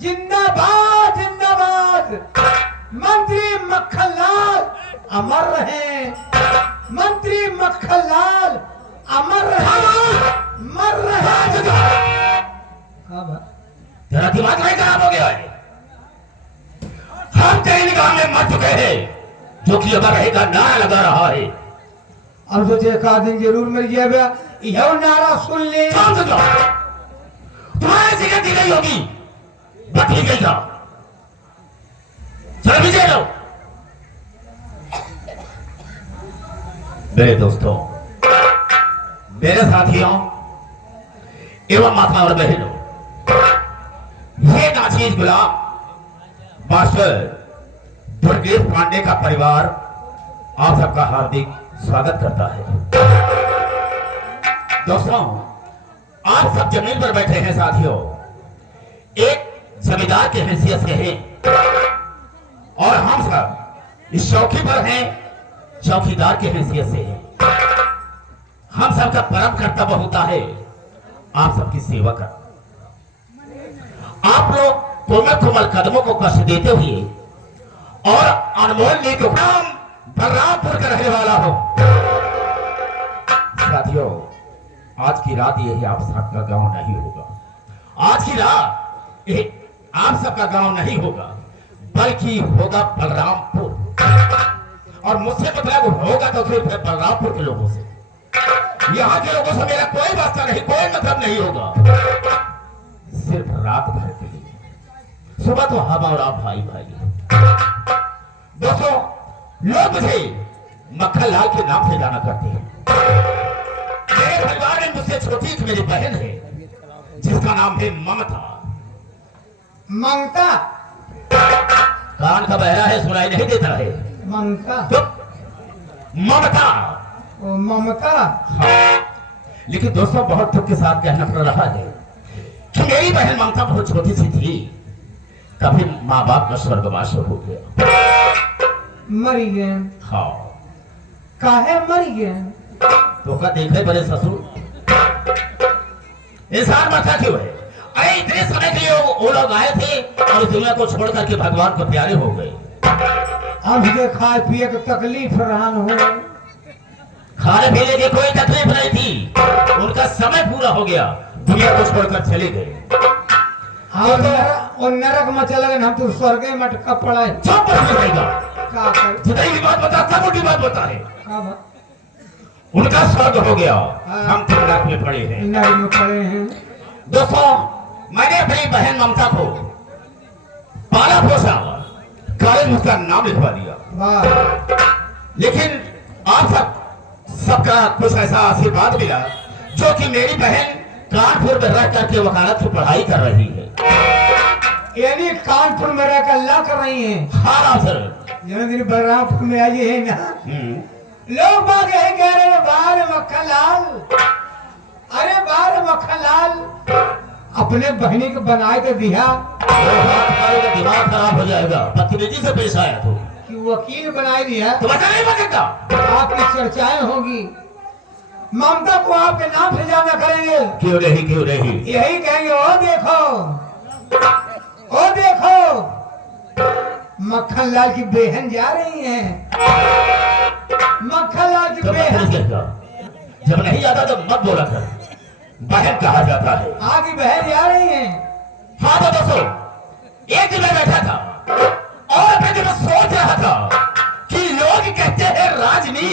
जिंदाबाद जिंदाबाद। मंत्री मक्खनलाल अमर रहे, मंत्री मक्खनलाल अमर रहे, मर रहे। तेरा दिमाग नहीं खराब हो गया है? हम तेरी निगाह में मर चुके हैं, जो कि अमर रहेगा नारा लगा रहा है। अब तो एक आदमी जरूर मर जाएगा, यह नारा सुन ले। तुम्हारी जिक्र दी गई होगी, बदली गई था। चलो विजय लो। मेरे दोस्तों, मेरे साथियों एवं माता और बहनों, ये नाचीज गुलाम मास्टर दुर्गेश पांडे का परिवार आप सबका हार्दिक स्वागत करता है। दोस्तों, आप सब जमीन पर बैठे हैं साथियों, एक जमींदार की हैसियत से हैं और हम सब इस चौकी पर हैं चौकीदार की हैसियत से हैं। हम सबका परम कर्तव्य होता है आप सबकी सेवा करना। आप लोग कोमल कोमल कदमों को कष्ट देते हुए और अनमोल नीति बलरामपुर का रहने वाला हो। साथियों, आज की रात यही आप सबका गांव नहीं होगा। आज की रात ये आप सबका गांव नहीं होगा, बल्कि होगा बलरामपुर। और मुझसे मतलब होगा तो फिर बलरामपुर के लोगों से। यहाँ के लोगों से मेरा कोई वास्ता नहीं, कोई मतलब नहीं होगा। सिर्फ रात भर के लिए, सुबह तो हम और आप भाई भाई। दोस्तों, लोग मुझे मक्खनलाल के नाम से जाना करते हैं। मेरे परिवार में मुझसे छोटी एक मेरी बहन है जिसका नाम है ममता। ममता? कान का बहरा है, सुनाई नहीं देता है। ममता? तो ममता। ओ ममता। हाँ। लेकिन दोस्तों, बहुत दुख के साथ कहना पड़ रहा है कि मेरी बहन ममता बहुत छोटी सी थी, तभी माँ बाप का स्वर्गवास हो गया। मरी गए? हाँ। काहे मरी गए? तो का देखे बड़े ससुर, इंसान मरता क्यों है? अरे इतने समय के लिए वो लोग आए थे और इस दुनिया को छोड़ करके भगवान को प्यारे हो गए। अब के खाए पिए के तकलीफ रहन हो। खाने पीने की कोई तकलीफ नहीं थी, उनका समय पूरा हो गया, दुनिया को छोड़कर चले गए। और नरक में चले गए, हम तो स्वर्ग में मटका पड़ा है। चुप रहेगा। क्या कर? जितनी की बात बता, सब उल्टी बात बता है। उनका स्वर्ग हो गया, हम तो नरक में पड़े हैं। नरक में पड़े हैं। दोस्तों, मैंने अपनी बहन ममता को पाला पोसा, कॉलेज उसका नाम लिखवा दिया। लेकिन आप सबका कुछ ऐसा आशीर्वाद मिला, जो कि मेरी बहन कानपुर में रह करके वकालत की पढ़ाई कर रही है। यानी कानपुर में रह कर ला कर रही है? हाँ सर। बलरामपुर में आई है ना, लोग बाग यही कह रहे हैं, बार मक्खनलाल, अरे बार मक्खनलाल, अपने बहनी को बनाए के दिया। दिमाग खराब हो जाएगा, बदतमीजी से पेश आया तो कि वकील बनाए दिया तो बता नहीं बचेगा। आपकी चर्चाएं होगी, ममता को आपके नाम से जाना करेंगे। क्यों नहीं, क्यों नहीं? यही कहेंगे, ओ देखो, ओ देखो, मक्खनलाल की बहन जा रही है। मक्खनलाल की बहन। जब नहीं जाता तो मत बोला कर, बहन कहा जाता है। आपकी बहन जा रही है। हाँ तो दोस्तों, एक दिन मैं बैठा था और अपने दिल में सोच रहा था कि लोग कहते हैं राजनीति,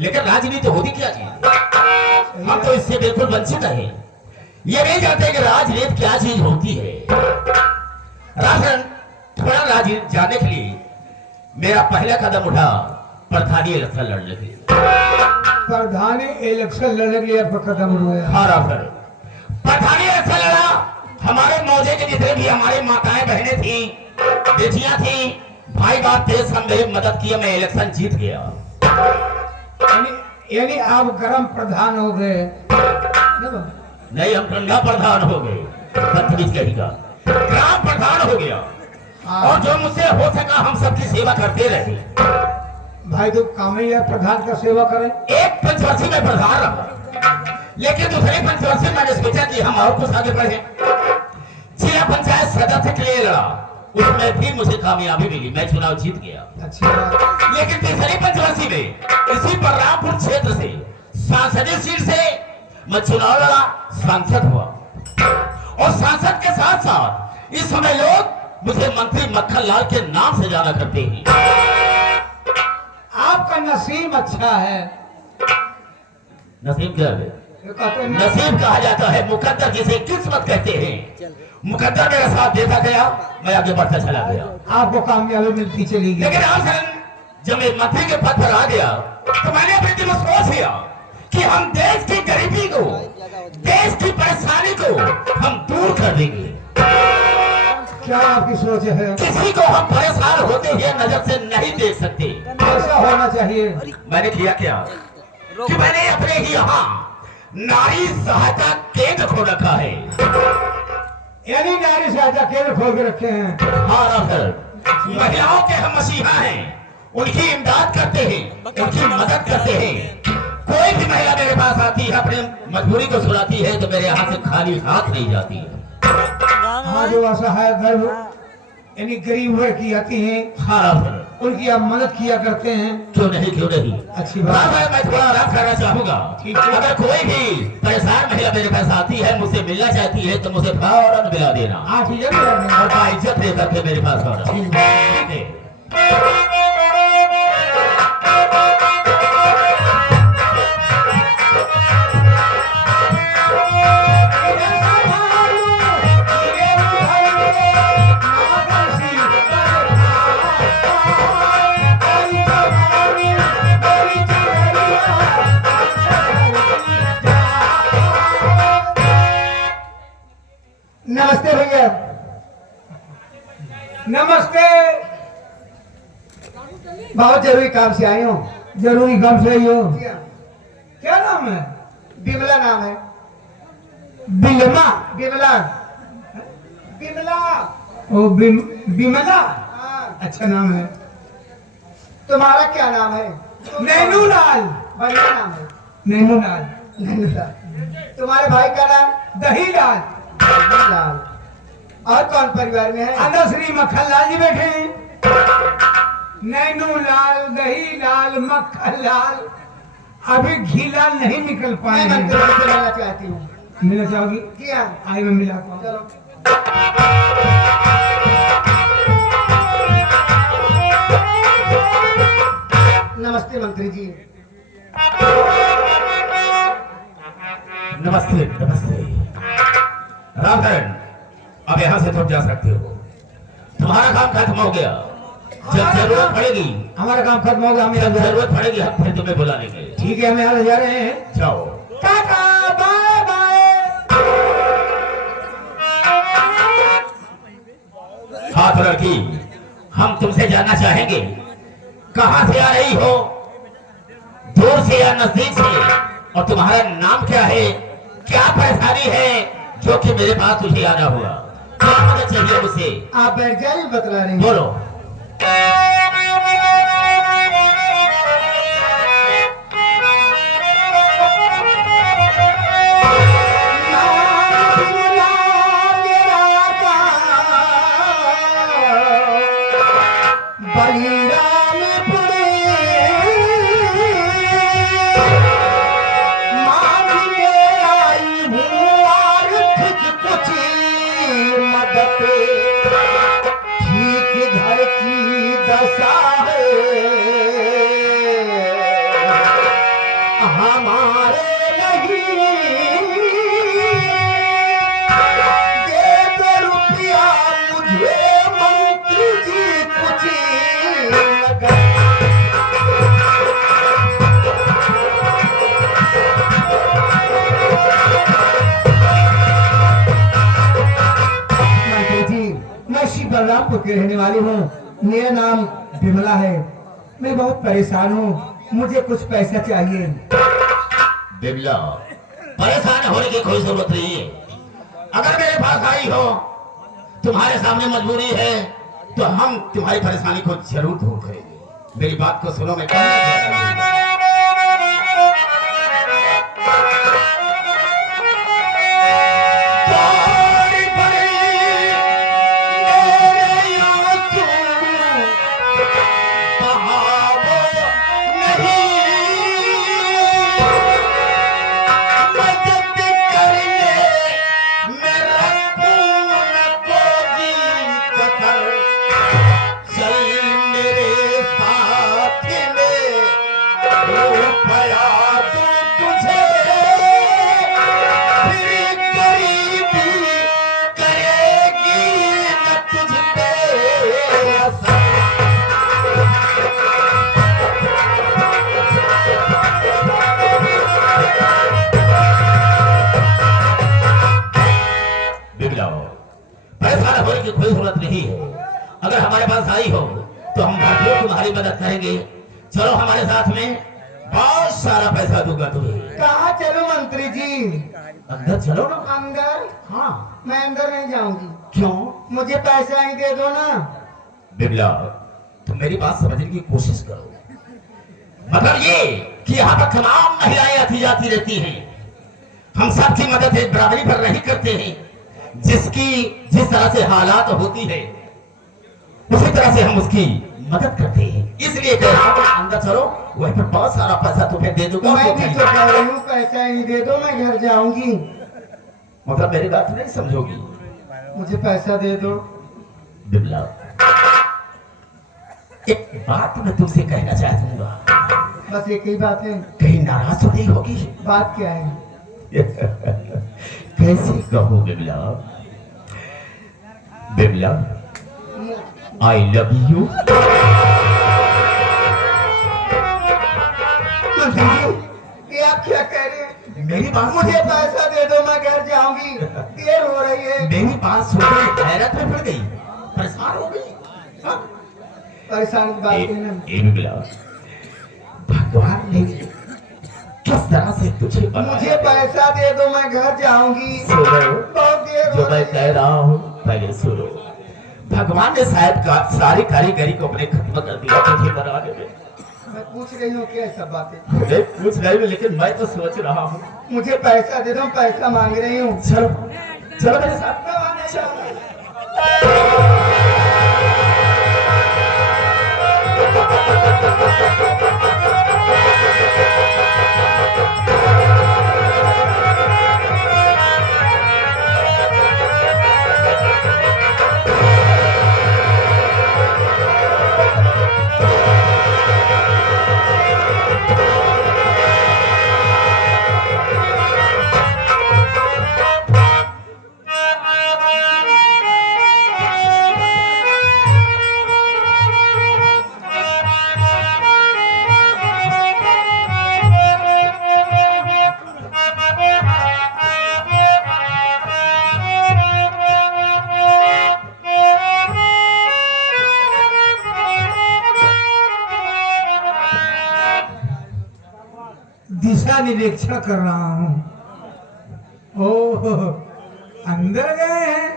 लेकिन राजनीति होती क्या चीज? हम तो इससे बिल्कुल वंचित हैं। ये नहीं जानते कि राजनीति क्या चीज होती है। राजन थोड़ा राजनीति जानने के लिए मेरा पहला कदम उठा प्रधानी इलेक्शन लड़ने के लिए। प्रधानी इलेक्शन लड़ने के लिए आपका कदम उठाया? हाँ राजन, प्रधानी इलेक्शन लड़ा। हमारे मौजे के जितने भी हमारे माताएं बहनें थी, बेटियां थी, भाई बाप थे, सब मेरी मदद किया, मैं इलेक्शन जीत गया। यानी आप गरम प्रधान हो गए? नहीं, हम ठंडा प्रधान हो गए। बदतमीज कहेगा, ग्राम प्रधान हो गया। और जो मुझसे हो सका हम सबकी सेवा करते रहे। भाई तो काम ही है प्रधान का सेवा करें। एक पंचवर्षीय में प्रधान रहा, लेकिन दूसरे पंचवर्षीय मैंने सोचा कि हम और कुछ आगे बढ़े। जिला जिला पंचायत सदस्य के लिए लड़ा, उसमें भी मुझे कामयाबी मिली, मैं चुनाव जीत गया। अच्छा। लेकिन तीसरी पंचवर्षीय में इसी बलरामपुर क्षेत्र से सांसदीय सीट से मैं चुनाव लड़ा, सांसद हुआ। और सांसद के साथ साथ इस समय लोग मुझे मंत्री मक्खन लाल के नाम से जाना करते हैं। आपका नसीब अच्छा है। नसीब क्या है? कहते हैं नसीब कहा जाता है मुकद्दर, जिसे किस्मत कहते हैं। मुकद्दर मेरा साथ देता गया, मैं आगे बढ़ता चला गया। आपको कामयाबी मिलती चली गई। लेकिन आखिर जब मैं मंत्री के पद पर आ गया तो मैंने अपने दिल में सोच लिया कि हम देश की गरीबी को, देश की परेशानी को हम दूर कर देंगे। क्या आपकी सोच है? किसी को हम परेशान होते हुए नजर से नहीं देख सकते। ऐसा होना चाहिए। मैंने किया क्या कि मैंने अपने ही यहाँ नारी सहायता केंद्र खोल रखा है। यानी नारी सहायता केंद्र खोल के रखे हैं। हाँ सर, महिलाओं के हम मसीहा हैं, उनकी इमदाद करते हैं, उनकी मदद करते हैं। कोई भी महिला मेरे पास आती है, अपनी मजबूरी को सुनाती है, तो मेरे यहाँ से खाली हाथ नहीं जाती है। हाँ, जो असहाय गर्भ यानी गरीब वर्ग की आती हैं, हाँ सर, उनकी आप मदद किया करते हैं। क्यों नहीं, क्यों नहीं। अच्छी बात है। मैं थोड़ा आराम करना चाहूंगा। अगर कोई भी परेशान महिला मेरे पास आती है, मुझसे मिलना चाहती है, तो मुझे फौरन मिला देना। हाँ ठीक है। और बाइज्जत लेकर के मेरे पास आना। ठीक है। नमस्ते भैया। नमस्ते। बहुत जरूरी काम से आई हूँ। जरूरी काम से आई हो? क्या नाम है? बिमला नाम है। बिमला? बिमला। बिमला। ओ बिमला। अच्छा नाम है। तुम्हारा क्या नाम है? नैनूलाल। बढ़िया नाम है। नैनूलाल। नैनूलाल। तुम्हारे भाई का नाम? दहीलाल। लाल। और कौन परिवार में है? अंदर श्री मक्खन लाल जी बैठे हैं। नैनू लाल, दही लाल, मक्खन लाल, अभी घी लाल नहीं निकल पाए। मैं मंत्री से मिलना चाहती हूँ। मिलना चाहोगी? क्या? आई मैं मिलाता हूँ। चलो। नमस्ते मंत्री जी। नमस्ते नमस्ते। रामकरण, अब यहाँ से तुम जा सकते हो। तुम्हारा काम खत्म हो गया। जब जरूरत पड़ेगी, हमारा काम खत्म हो गया। हम जब जरूरत पड़ेगी हम फिर तुम्हें बुला लेंगे। ठीक है, हम यहाँ से जा रहे हैं। जाओ। Tata bye bye. हाँ तो लड़की, हम तुमसे जानना चाहेंगे, कहाँ से आ रही हो, दूर से या नजदीक से, और तुम्हारा नाम क्या है, क्या परेशानी है जो कि मेरे पास तुझे आना हुआ, क्या मदद चाहिए मुझसे? आप बैठ जाइए, बतला रहे हैं। बोलो। ठीक घर की दशा है हमारे नहीं, दे दो रुपया मुझे मंत्री जी कुछ लगा। मैं श्री बलरामपुर की रहने वाली हूँ। मेरा नाम बिमला है। मैं बहुत परेशान हूँ, मुझे कुछ पैसा चाहिए। बिमला, परेशान होने की कोई जरूरत नहीं है। अगर मेरे पास आई हो, तुम्हारे सामने मजबूरी है, तो हम तुम्हारी परेशानी को जरूर दूर करेंगे। मेरी बात को सुनो, मैं कहना चाहता हूं। थोड़ी बड़ी भाई हो तो हम भरपूर तुम्हारी मदद करेंगे। चलो हमारे साथ में, बहुत सारा पैसा दूंगा तुम्हें। कहाँ चलो मंत्री जी? अंदर चलो ना। अंदर? हाँ। मैं अंदर नहीं जाऊंगी। क्यों? मुझे पैसा ही दे दो ना। बिमला, तुम मेरी बात समझने की कोशिश करो। मतलब ये कि यहाँ पर तमाम महिलाएं आती जाती रहती हैं, हम सबकी मदद एक बराबरी पर नहीं करते हैं। जिसकी जिस तरह से हालात होती है उसी तरह से हम उसकी मदद करते हैं। इसलिए कह रहा हूं अंदर चलो, वहीं पर बहुत सारा पैसा तुम्हें दे दूंगा। मैं भी तो कह रही हूँ पैसा ही दे दो, मैं घर जाऊंगी। मतलब मेरी बात नहीं समझोगी? मुझे पैसा दे दो। बिमला, एक बात मैं तुमसे कहना चाहूंगा। बस एक ही बात है। कहीं नाराज तो नहीं होगी? बात क्या है? कैसे कहूँ Bimla? Bimla, I love you. ये आप क्या कह रहे हैं? मेरी बात मुझे पैसा दे दो, मैं घर जाऊंगी। देर हो रही है। मेरी बात सुनकर हैरत में पड़ गई, परेशान हो गई। हाँ? परेशान की बात है ना। बिमला, भगवान ने किस तरह से तुझे बनाया? मुझे पैसा दे दो, मैं घर जाऊंगी। सुनो, बहुत देर हो जो मैं रही कह है। रहा हूँ पहले सुनो। भगवान ने शायद सारी कारीगरी को अपने खत्म कर दिया तुझे बनाने में। मैं पूछ रही हूँ क्या सब बातें? मैं पूछ रही हूँ, लेकिन मैं तो सोच रहा हूँ। मुझे पैसा दे दो, पैसा मांग रही हूँ। चलो चलो मेरे साथ। मैं वहाँ नहीं जाऊंगी। दिशा निरीक्षण कर रहा हूँ। ओह, अंदर गए हैं।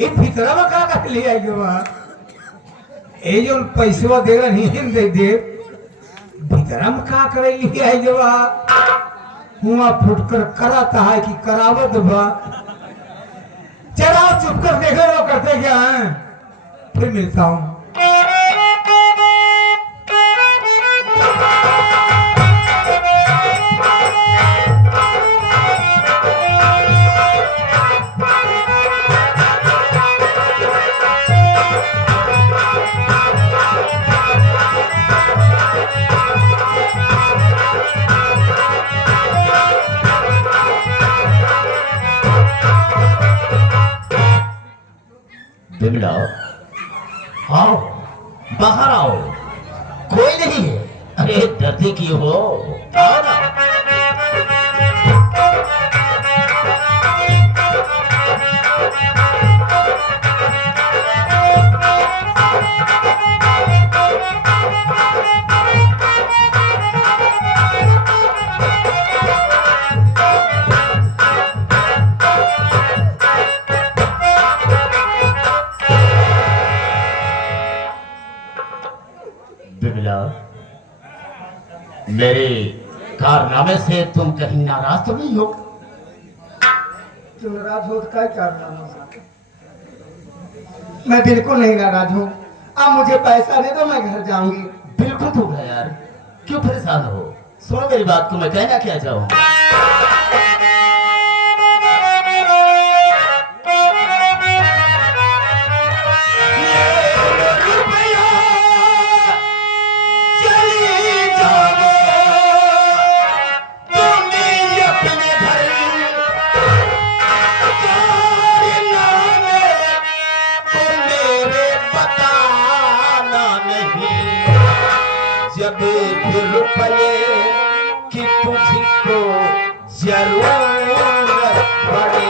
ये भीतरा में का कर लिया है ये जो पैसवा दे रही है दे दे भीतरा में का कर लिया है जो हुआ फुटकर कराता है कि करावत बा। चला चुप कर देखे लो करते क्या है। फिर मिलता हूँ। बिमला, आओ, बाहर आओ, कोई नहीं है। अरे डरती क्यों हो? आओ ना। बिमला, मेरे कारनामे से तुम कहीं नाराज तो नहीं हो? तुम नाराज हो तो क्या करना? मैं बिल्कुल नहीं नाराज हूँ। अब मुझे पैसा दे दो, मैं घर जाऊंगी। बिल्कुल दूंगा यार, क्यों परेशान हो? सुनो मेरी बात को, मैं कहना क्या चाहूँ। जब भी रुपये की तुझको जरूरत पड़े,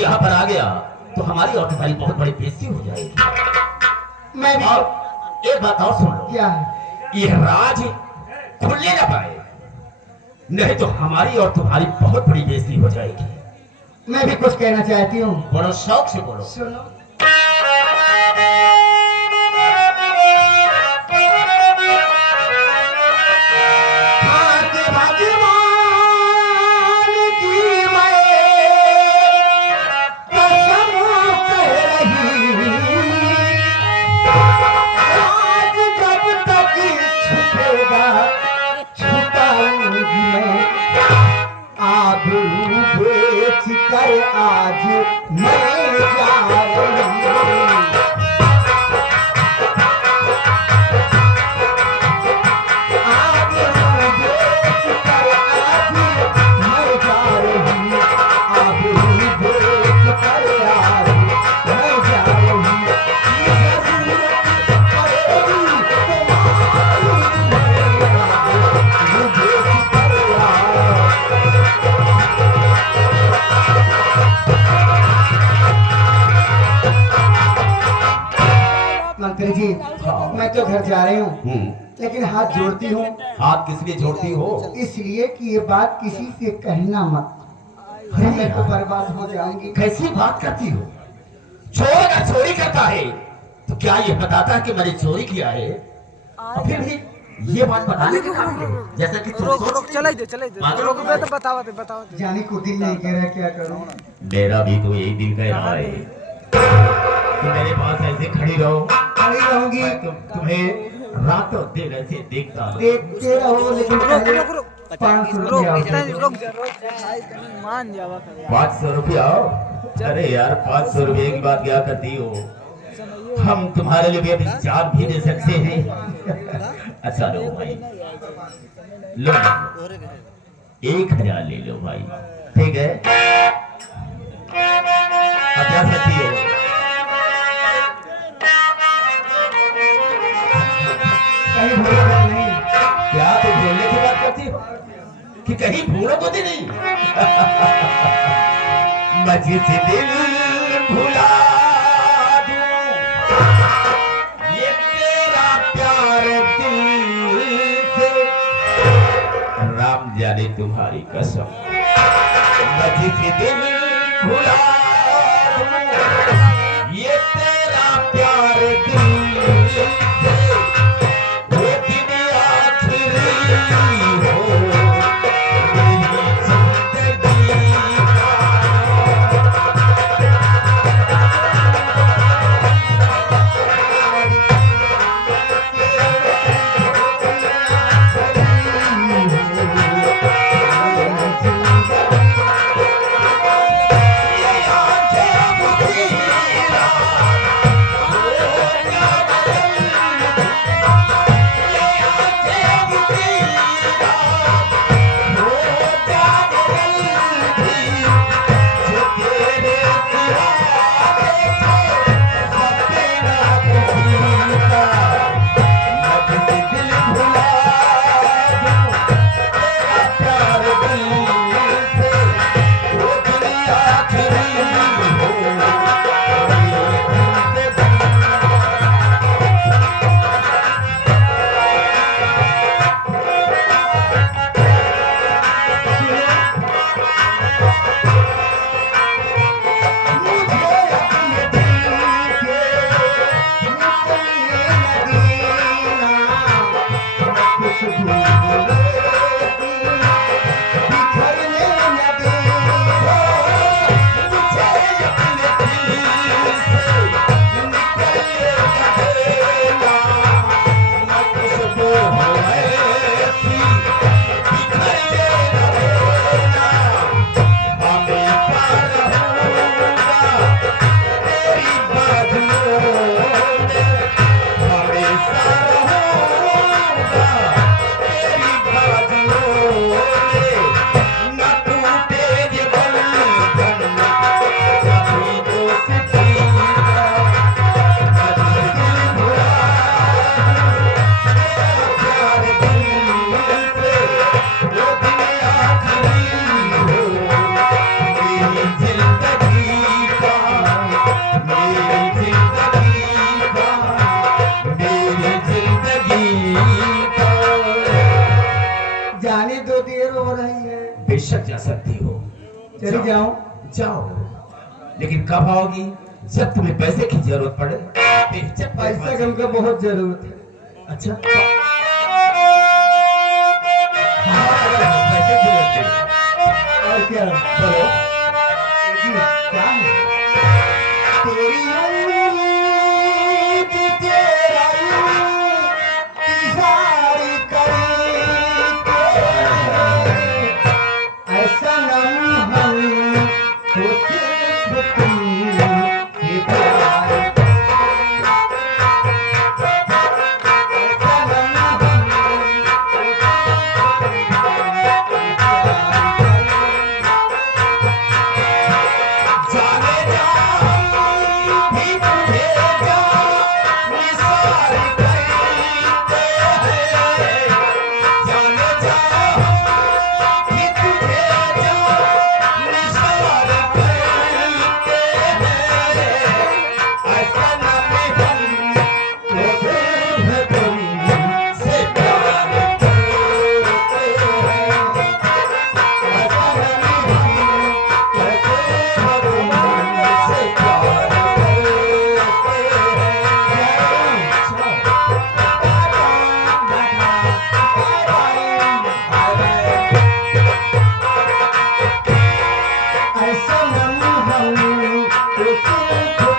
यहाँ पर आ गया तो हमारी और तुम्हारी बहुत बड़ी बेइज्जती हो जाएगी। मैं भी और एक बात और सुन लो, क्या है? ये राज खुलने ना पाए, नहीं तो हमारी और तुम्हारी बहुत बड़ी बेइज्जती हो जाएगी। मैं भी कुछ कहना चाहती हूँ। बड़ो शौक से बोलो। सुनो। हाथ भगवान की मैं कसम कह रही, आज जब तक छुपेगा छुपाऊंगी मैं, आबरू बेच कर आज मैं जा रही हूँ। आबरू बेच कर आज मैं जा रही हूँ, आबरू बेच कर आज मैं जा रही हूँ। ये जरूरत पड़ेगी तुम्हारी, बेच कर आज। मंत्री जी, हाँ। मैं तो घर जा रही हूँ, लेकिन हाथ जोड़ती हूँ हाथ किस लिए जोड़ती हो? इसलिए कि ये बात किसी से कहना मत, अरे मैं तो बर्बाद हो जाऊंगी। कैसी बात करती हो? चोर अगर चोरी करता है तो क्या ये बताता है कि मैंने चोरी किया है? और फिर भी ये बात बताने के काम है, जैसा कि तुम रोक सोच रोक चला दे रोक बे तो बताओ दे। जाने को दिल नहीं कह रहा, क्या करूँ? मेरा भी तो यही दिल कह रहा है कि मेरे पास ऐसे खड़ी रहो, खड़ी रहूंगी, मैं तुम्हें रातों दिन ऐसे देखता रहूं। देखते रहो, लेकिन पहले रोक रोक 500 रोक रुपया इतना रुक जा भाई, तनी मान जावा कर यार। 500 रुपया? अरे यार 500 रुपये की बात क्या करती हो? हम तुम्हारे लिए अभी जान भी दे सकते हैं। अच्छा लो भाई, लो 1000 ले लो भाई, ठीक है? अब जा सकती हो। कहीं भूल नहीं। क्या तुम बोलने की बात करती हो कि कहीं भूलो को भी नहीं? मुझे से दिल भुला दूं, ये तेरा प्यार दिल से, राम जाने तुम्हारी कसम। मुझे से दिल भुला दूं, ये तेरा प्यार दिल से, वो दिन आखिरी हो मेरी जिंदगी का। ये चली जाऊं? जाओ, लेकिन कब आओगी? जब तुम्हें पैसे की जरूरत पड़े। बेहिचक पैसा की हमको बहुत जरूरत है। अच्छा, पैसे की जरूरत है। और क्या? बोलो। जी, क्या है? तेरी उम्मीद तेरा इंतजार करते ऐसा नम तो सिर्फ तुमसे प्यार। ऐसा नम जाने जा भी तुझे जा निसार करते हैं। जाने जा भी तुझे जा निसार करते हैं। ऐसा न हम तो सिर्फ तुमसे प्यार करते हैं। ऐसा न ऐसा नम तो सिर्फ